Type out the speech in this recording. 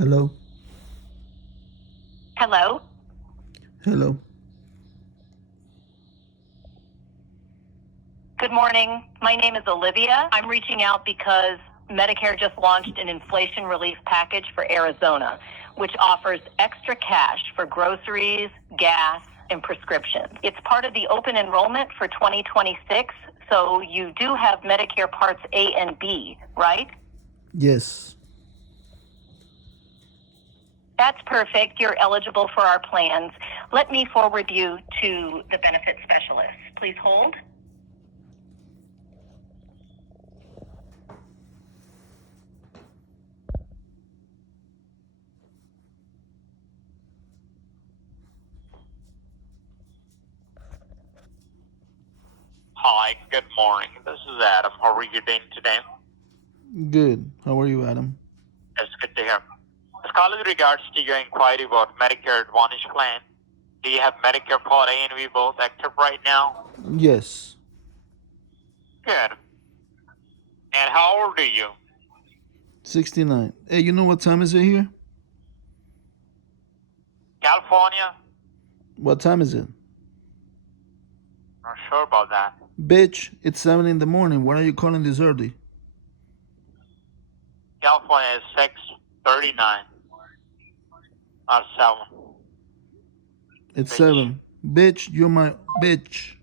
Hello, Hello. hello. Good morning. My name is Olivia. I'm reaching out because Medicare just launched an inflation relief package for Arizona, which offers extra cash for groceries, gas, and prescriptions. It's part of the open enrollment for 2026, so you do have Medicare Parts A and B, right? Yes, That's perfect. You're eligible for our plans. Let me forward you to the benefit specialist. Please hold. Hi, good morning. This is Adam. How are you doing today? good. How are you, Adam? It's good to hear. This call is regards to your inquiry about Medicare Advantage plan. Do you have Medicare Part A and B both active right now? Yes, Good. And how old are you? 69. Hey, you know what time is it here? California? What time is it? Not sure about that. Bitch, it's 7 in the morning. Why are you calling this early? California is 6:39. Not 7. It's Bitch. 7. Bitch, you're my bitch.